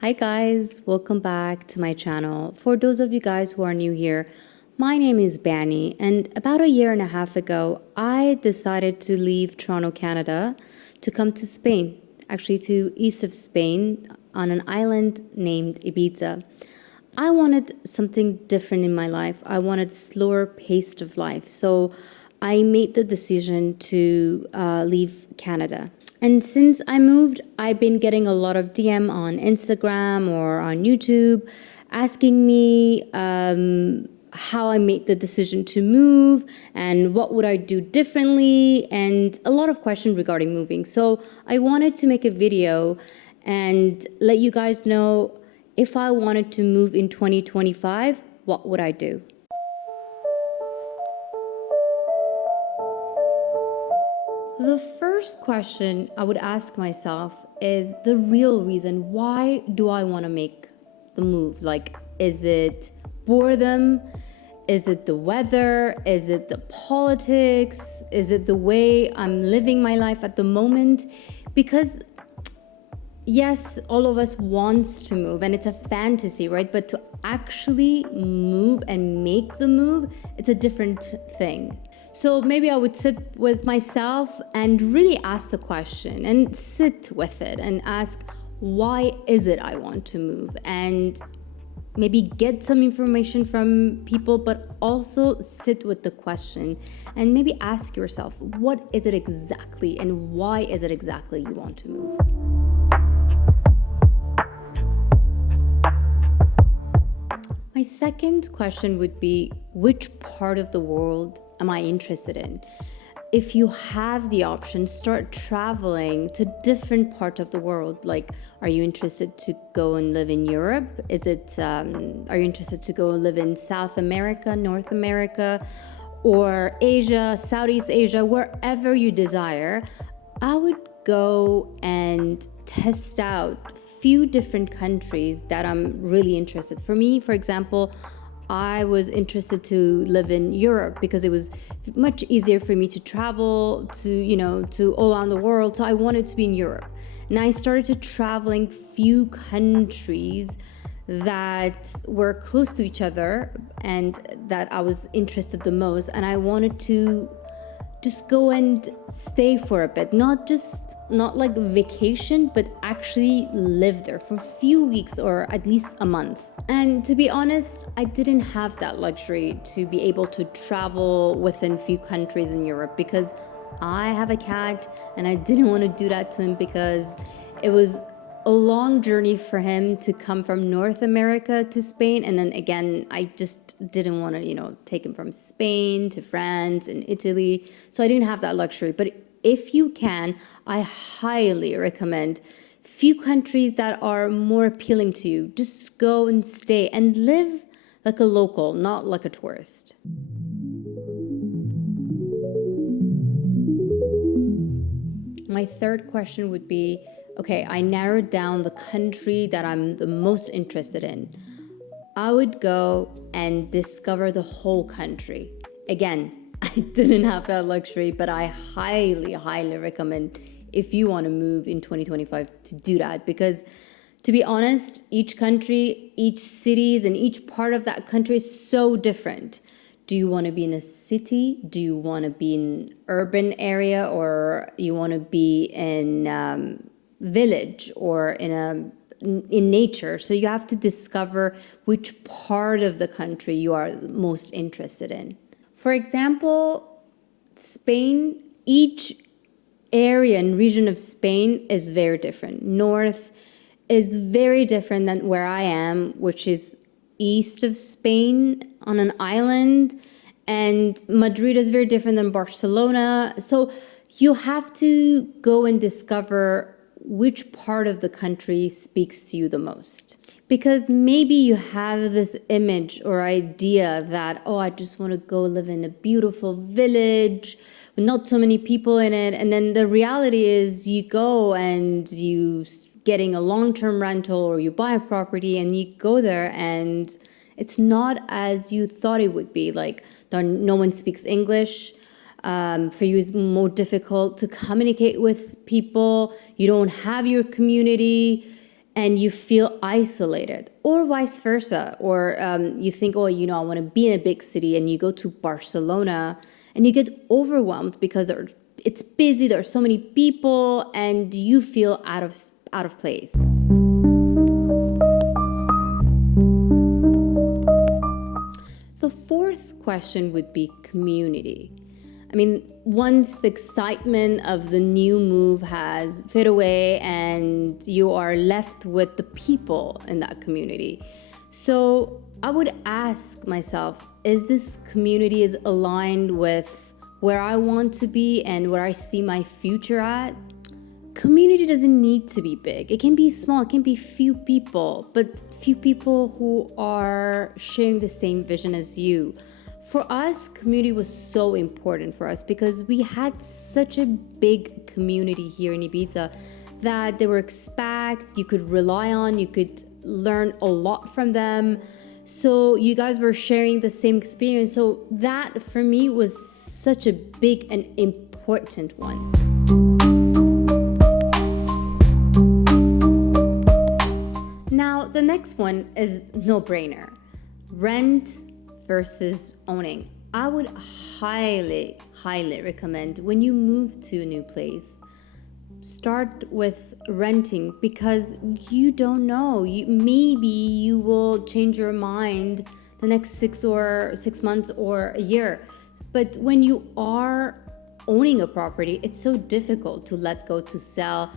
Hi guys, welcome back to my channel. For those of you guys who are new here, my name is Banny, and about a year and a half ago, I decided to leave Toronto, Canada to come to Spain, actually to east of Spain on an island named Ibiza. I wanted something different in my life. I wanted slower pace of life. So I made the decision to leave Canada. And since I moved, I've been getting a lot of DM on Instagram or on YouTube asking me how I made the decision to move and what would I do differently, and a lot of questions regarding moving. So I wanted to make a video and let you guys know if I wanted to move in 2025, what would I do? The first question I would ask myself is the real reason. Why do I want to make the move? Like, is it boredom? Is it the weather? Is it the politics? Is it the way I'm living my life at the moment? Because yes, all of us wants to move and it's a fantasy, right? But to actually move and make the move, it's a different thing. So maybe I would sit with myself and really ask the question and sit with it and ask, why is it I want to move? And maybe get some information from people, but also sit with the question and maybe ask yourself, what is it exactly and why is it exactly you want to move? My second question would be, which part of the world am I interested in? If you have the option, start traveling to different parts of the world. Like, are you interested to go and live in Europe? Are you interested to go and live in South America, North America, or Asia, Southeast Asia, wherever you desire? I would go and test out few different countries that I'm really interested. For me, for example, I was interested to live in Europe because it was much easier for me to travel to all around the world. So I wanted to be in Europe. And I started to traveling few countries that were close to each other and that I was interested the most. And I wanted to just go and stay for a bit, not like vacation, but actually live there for a few weeks or at least a month. And to be honest, I didn't have that luxury to be able to travel within few countries in Europe because I have a cat and I didn't want to do that to him because it was a long journey for him to come from North America to Spain. And then again, I just didn't want to, take him from Spain to France and Italy. So I didn't have that luxury. But if you can, I highly recommend few countries that are more appealing to you. Just go and stay and live like a local, not like a tourist. My third question would be, okay, I narrowed down the country that I'm the most interested in. I would go and discover the whole country. Again, I didn't have that luxury, but I highly, highly recommend if you want to move in 2025 to do that. Because to be honest, each country, each cities, and each part of that country is so different. Do you want to be in a city? Do you want to be in urban area, or you want to be in village or in nature? So you have to discover which part of the country you are most interested in. For example, Spain, each area and region of Spain is very different. North is very different than where I am, which is east of Spain on an island, and Madrid is very different than Barcelona. So you have to go and discover which part of the country speaks to you the most. Because maybe you have this image or idea that, oh, I just want to go live in a beautiful village with not so many people in it. And then the reality is you go and you getting a long-term rental or you buy a property and you go there and it's not as you thought it would be. Like no one speaks English. For you, it's more difficult to communicate with people. You don't have your community. and you feel isolated, or vice versa. Or you think, oh, I want to be in a big city, and you go to Barcelona and you get overwhelmed because it's busy, there are so many people, and you feel out of place. The fourth question would be community. I mean, once the excitement of the new move has fade away and you are left with the people in that community. So I would ask myself, is this community is aligned with where I want to be and where I see my future at? Community doesn't need to be big. It can be small, it can be few people, but few people who are sharing the same vision as you. For us, community was so important for us because we had such a big community here in Ibiza that they were expats you could rely on, you could learn a lot from them. So you guys were sharing the same experience. So that for me was such a big and important one. Now, the next one is no-brainer. Rent versus owning. I would highly, highly recommend when you move to a new place, start with renting because you don't know. Maybe you will change your mind the next 6 months or a year. But when you are owning a property, it's so difficult to let go, to sell.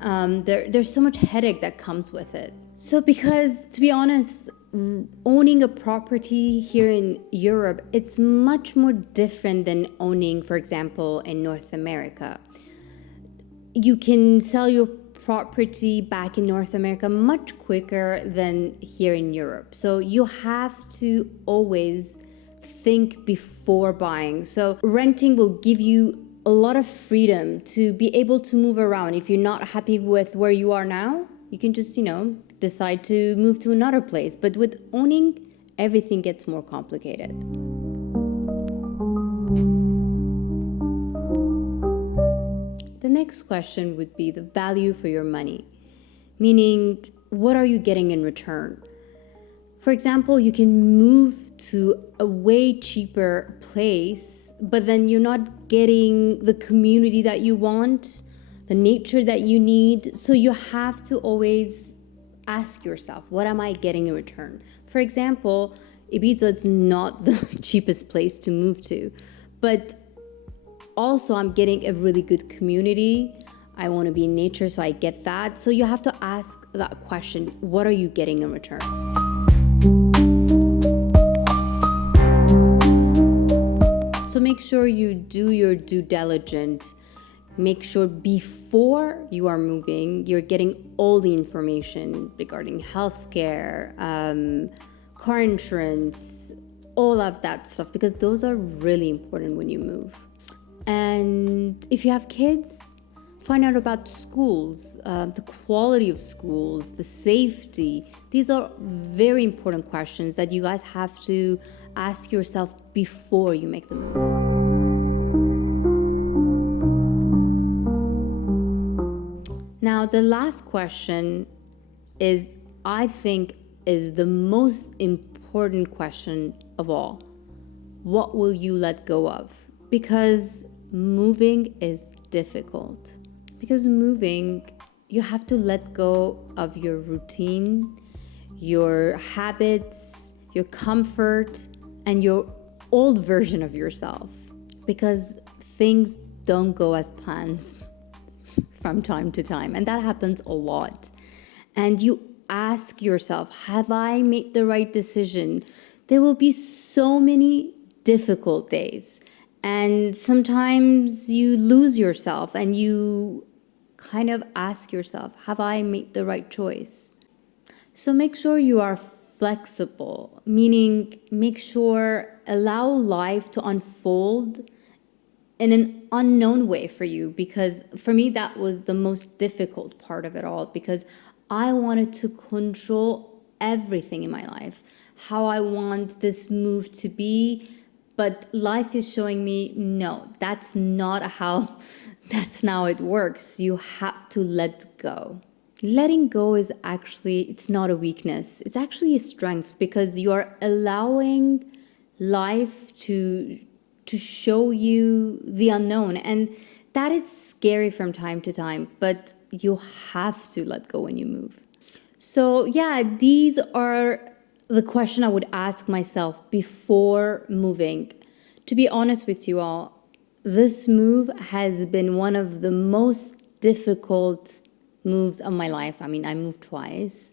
There's so much headache that comes with it. So because, to be honest, owning a property here in Europe, it's much more different than owning, for example, in North America. You can sell your property back in North America much quicker than here in Europe. So you have to always think before buying. So renting will give you a lot of freedom to be able to move around. If you're not happy with where you are now, you can just, decide to move to another place. But with owning, everything gets more complicated. The next question would be the value for your money, meaning what are you getting in return? For example, you can move to a way cheaper place, but then you're not getting the community that you want, the nature that you need. So you have to always ask yourself, what am I getting in return? For example, Ibiza is not the cheapest place to move to, but also I'm getting a really good community. I want to be in nature, so I get that. So you have to ask that question, what are you getting in return? So make sure you do your due diligence. Make sure before you are moving, you're getting all the information regarding healthcare, car insurance, all of that stuff, because those are really important when you move. And if you have kids, find out about schools, the quality of schools, the safety. These are very important questions that you guys have to ask yourself before you make the move. Now, the last question is, I think, is the most important question of all. What will you let go of? Because moving is difficult. Because moving, you have to let go of your routine, your habits, your comfort, and your old version of yourself. Because things don't go as planned from time to time, and that happens a lot. And you ask yourself, have I made the right decision? There will be so many difficult days, and sometimes you lose yourself and you kind of ask yourself, have I made the right choice? So make sure you are flexible, meaning make sure allow life to unfold in an unknown way for you, because for me that was the most difficult part of it all, because I wanted to control everything in my life, how I want this move to be, but life is showing me, no, that's not how it works. You have to let go. letting go is actually, it's not a weakness. It's actually a strength, because you're allowing life to show you the unknown. And that is scary from time to time, but you have to let go when you move. So yeah, these are the question I would ask myself before moving. To be honest with you all, this move has been one of the most difficult moves of my life. I mean, I moved twice,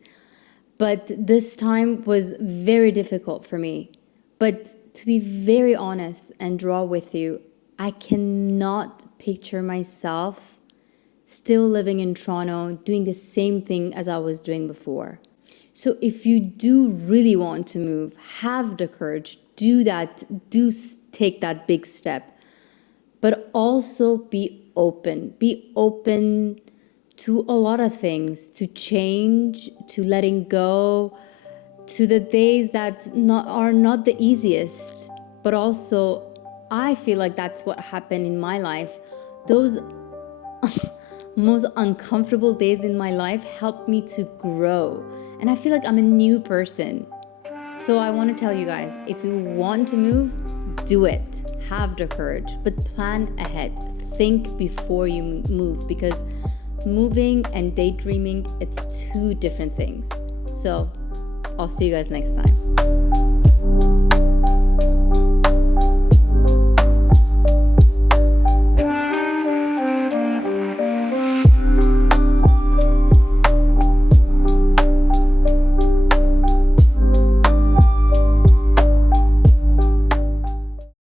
but this time was very difficult for me. But to be very honest and raw with you, I cannot picture myself still living in Toronto, doing the same thing as I was doing before. So if you do really want to move, have the courage, do that, take that big step. But also be open. Be open to a lot of things, to change, to letting go, to the days that are not the easiest. But also, I feel like that's what happened in my life. Those most uncomfortable days in my life helped me to grow. And I feel like I'm a new person. So I want to tell you guys, if you want to move, do it. Have the courage, but plan ahead. Think before you move, because moving and daydreaming, it's two different things. So I'll see you guys next time.